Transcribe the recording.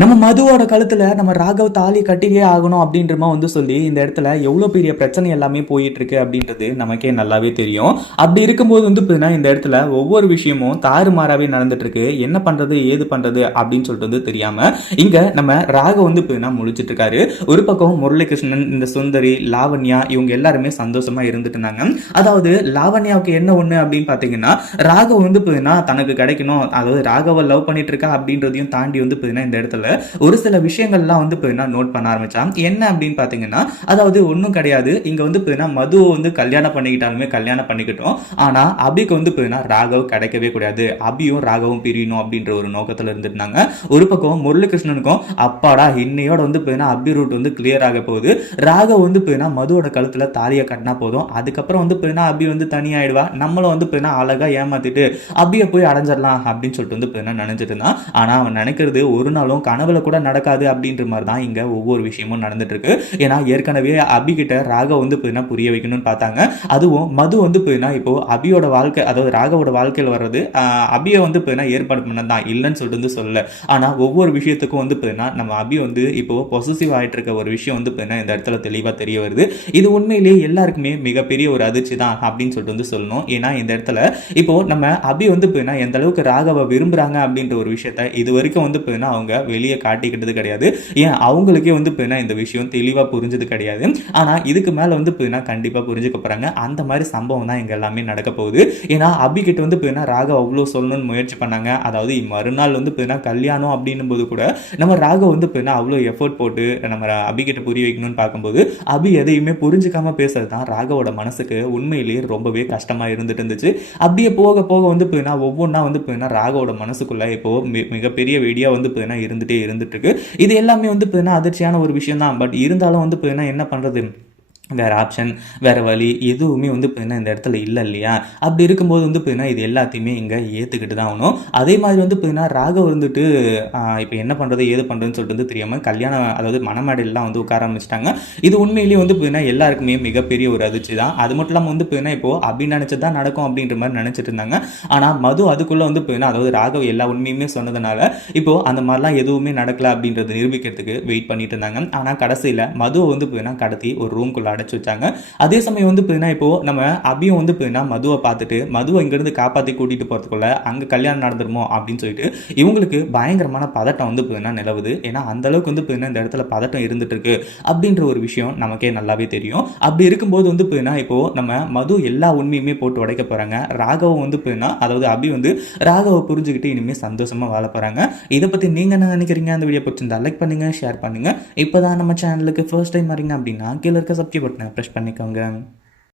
நம்ம மதுவோட கழுத்துல நம்ம ராகவ் தாலி கட்டியே ஆகணும் அப்படின்றமா வந்து சொல்லி இந்த இடத்துல எவ்வளோ பெரிய பிரச்சனை எல்லாமே போயிட்டு இருக்கு அப்படின்றது நமக்கே நல்லாவே தெரியும். அப்படி இருக்கும்போது வந்து பார்த்தீங்கன்னா இந்த இடத்துல ஒவ்வொரு விஷயமும் தாறுமாறாவே நடந்துட்டு இருக்கு. என்ன பண்றது ஏது பண்றது அப்படின்னு சொல்லிட்டு வந்து தெரியாம இங்க நம்ம ராகவ் வந்து பார்த்தீங்கன்னா முழிச்சிட்டு இருக்காரு. ஒரு பக்கம் முரளிகிருஷ்ணன் இந்த சுந்தரி லாவண்யா இவங்க எல்லாருமே சந்தோஷமா இருந்துட்டு இருந்தாங்க. அதாவது லாவண்யாவுக்கு என்ன ஒண்ணு அப்படின்னு பாத்தீங்கன்னா ராகவ் வந்து பார்த்தீங்கன்னா தனக்கு கிடைக்கணும். அதாவது ராகவ லவ் பண்ணிட்டு இருக்கா அப்படின்றதையும் தாண்டி வந்து பார்த்தீங்கன்னா இந்த இடத்துல ஒரு சில விஷயங்கள்லாம் வந்து பார்த்தீங்கன்னா நோட் பண்ண ஆரம்பிச்சான். என்ன அப்படின்னு பார்த்தீங்கன்னா அதாவது ஒன்றும் கிடையாது. இங்க வந்து பார்த்தீங்கன்னா மதுவை வந்து கல்யாணம் பண்ணிக்கிட்டாலுமே கல்யாணம் பண்ணிக்கிட்டோம். ஆனா அபிக்கு வந்து பார்த்தீங்கன்னா ராகவ் கிடைக்கவே கூடாது. அபியும் ராகவும் பிரியணும் அப்படின்ற ஒரு நோக்கத்துல இருந்துருந்தாங்க. ஒரு பக்கம் முரளிகிருஷ்ணனுக்கும் அப்பாடா இன்னையோட வந்து பார்த்தீங்கன்னா அபி ரூட் வந்து கிளியர் ஆக போகுது. ராகவ் வந்து பார்த்தீங்கன்னா மதுவோட கழுத்துல தாலியை கட்டினா போதும். அதுக்கப்புறம் வந்து பார்த்தீங்கன்னா அபி வந்து தனியாயிடுவா. நம்மள வந்து பார்த்தீங்கன்னா அழகா ஏமாத்திட்டு அபியை போய் அடைஞ்சிடலாம் அப்படின்னு சொல்லிட்டு வந்து பார்த்தீங்கன்னா நினைச்சிட்டு இருந்தான். ஆனா அவன் நினைக்கிறது ஒரு நாளும் கனவுல கூட நடக்காது அப்படின்ற மாதிரி தான் இங்க ஒவ்வொரு விஷயமும் நடந்துட்டு இருக்கு ஏன்னா ஏற்கனவே அபிகிட்ட ராகவ் வந்து பார்த்தீங்கன்னா புரிய வைக்கணும்னு பார்த்தாங்க. அதுவும் மது வந்து பார்த்தீங்கன்னா இப்போ அபியோட வாழ்க்கை அதாவது ராகவோட வாழ்க்கையில் வர்றது அபியை வந்து பார்த்தீங்கன்னா ஏற்பாடு பண்ணது தான் இல்லைன்னு சொல்லிட்டு வந்து சொல்லல. ஆனா ஒவ்வொரு விஷயத்துக்கும் வந்து பார்த்தீங்கன்னா நம்ம அபி வந்து இப்போ பொசசிவ் ஆயிட்டு இருக்க ஒரு விஷயம் வந்து பார்த்தீங்கன்னா இந்த இடத்துல தெளிவா தெரிய வருது. இது உண்மையிலேயே எல்லாருக்குமே மிகப்பெரிய ஒரு அதிர்ச்சி தான் அப்படின்னு சொல்லிட்டு வந்து சொல்லணும். ஏன்னா இந்த இடத்துல இப்போ நம்ம அபி வந்து பார்த்தீங்கன்னா எந்த அளவுக்கு ராகவை விரும்புறாங்க அப்படின்ற ஒரு விஷயத்த இது வரைக்கும் வந்து பார்த்தீங்கன்னா அவங்க வெளியே காட்டிக்கிட்டது கிடையாது. ஏன்? அவங்களுக்கே வந்து பார்த்தீங்கன்னா இந்த விஷயம் தெளிவாக புரிஞ்சது கிடையாது. ஆனால் இதுக்கு மேலே வந்து பார்த்தீங்கன்னா கண்டிப்பாக புரிஞ்சுக்க போகிறாங்க அந்த மாதிரி சம்பவம் தான் இங்கே எல்லாமே நடக்க போகுது. ஏன்னா அபிகிட்ட வந்து பார்த்தீங்கன்னா ராகவ் அவ்வளோ சொல்லணும்னு முயற்சி பண்ணாங்க. அதாவது மறுநாள் வந்து பார்த்தீங்கன்னா கல்யாணம் அப்படின்னும் போது கூட நம்ம ராகவ் வந்து பார்த்தீங்கன்னா அவ்வளோ எஃபோர்ட் போட்டு நம்ம அபிகிட்ட புரிய வைக்கணும்னு பார்க்கும்போது அபி எதையுமே புரிஞ்சுக்காம பேசுறது தான் ராகவோட மனசுக்கு உண்மையிலேயே ரொம்பவே கஷ்டமாக இருந்துட்டு இருந்துச்சு. அப்படியே போக போக வந்து பார்த்தீங்கன்னா ஒவ்வொன்றா வந்து பார்த்தீங்கன்னா ராகவோட மனசுக்குள்ள இப்போ மிகப்பெரிய வெடியாக வந்து இருந்துட்டு இருந்துட்டே இருந்துட்டு இருக்கு இது எல்லாமே வந்து பார்த்தீங்கன்னா அதிர்ச்சியான ஒரு விஷயம் தான் பட் இருந்தாலும் வந்து பார்த்தீங்கன்னா என்ன பண்றது? வேறு ஆப்ஷன் வேறு வழி எதுவுமே வந்து பார்த்தீங்கன்னா இந்த இடத்துல இல்லை இல்லையா? அப்படி இருக்கும்போது வந்து பார்த்தீங்கன்னா இது எல்லாத்தையுமே இங்கே ஏற்றுக்கிட்டு தான் ஆகணும். அதே மாதிரி வந்து பார்த்தீங்கன்னா ராகவ் இருந்துட்டு இப்போ என்ன பண்ணுறது ஏது பண்ணுறதுன்னு சொல்லிட்டு வந்து தெரியாமல் கல்யாணம் அதாவது மணமேடையெல்லாம் வந்து உட்கார ஆரம்பிச்சிட்டாங்க. இது உண்மையிலேயே வந்து பார்த்தீங்கன்னா எல்லாருக்குமே மிகப்பெரிய ஒரு அதிர்ச்சி தான். அது மட்டும் இல்லாமல் வந்து பார்த்தீங்கன்னா இப்போ அப்படி நினச்சது தான் நடக்கும் அப்படின்ற மாதிரி நினச்சிட்டு இருந்தாங்க. ஆனால் மது அதுக்குள்ளே வந்து பார்த்தீங்கன்னா அதாவது ராகவ் எல்லா உண்மையுமே சொன்னதுனால இப்போது அந்த மாதிரிலாம் எதுவுமே நடக்கல அப்படின்றத நிரூபிக்கிறதுக்கு வெயிட் பண்ணிட்டு இருந்தாங்க. ஆனால் கடைசியில் மதுவை வந்து பார்த்தீங்கன்னா கடத்தி ஒரு ரூம்குள்ளே அடைச்சி வச்சாங்க. அதே சமயம் வந்து பார்த்தீங்கன்னா இப்போ நம்ம அபியும் வந்து பார்த்தீங்கன்னா மதுவை பார்த்துட்டு மதுவை இங்கேருந்து காப்பாற்றி கூட்டிட்டு போகிறதுக்குள்ள அங்கே கல்யாணம் நடந்துருமோ அப்படின்னு சொல்லிட்டு இவங்களுக்கு பயங்கரமான பதட்டம் வந்து பார்த்தீங்கன்னா நிலவுது. ஏன்னா அந்த அளவுக்கு வந்து பார்த்தீங்கன்னா இந்த இடத்துல பதட்டம் இருந்துட்டு இருக்கு அப்படின்ற ஒரு விஷயம் நமக்கே நல்லாவே தெரியும். அப்படி இருக்கும்போது வந்து பார்த்தீங்கன்னா இப்போ நம்ம மது எல்லா உண்மையுமே போட்டு உடைக்க போறாங்க. ராகவும் வந்து பார்த்தீங்கன்னா அதாவது அபி வந்து ராகவை புரிஞ்சுக்கிட்டு இனிமேல் சந்தோஷமா வாழ போறாங்க. இதை பத்தி நீங்க என்ன நினைக்கிறீங்க? அந்த வீடியோ பிடிச்சிருந்தா லைக் பண்ணுங்க ஷேர் பண்ணுங்க. இப்போதான் நம்ம சேனலுக்கு ஃபர்ஸ்ட் டைம் வரீங்க அப்படின்னா கீழே இருக்க சப்ஸ்கிரைப் பட்டனை ப்ரெஸ் பண்ணிக்கோங்க.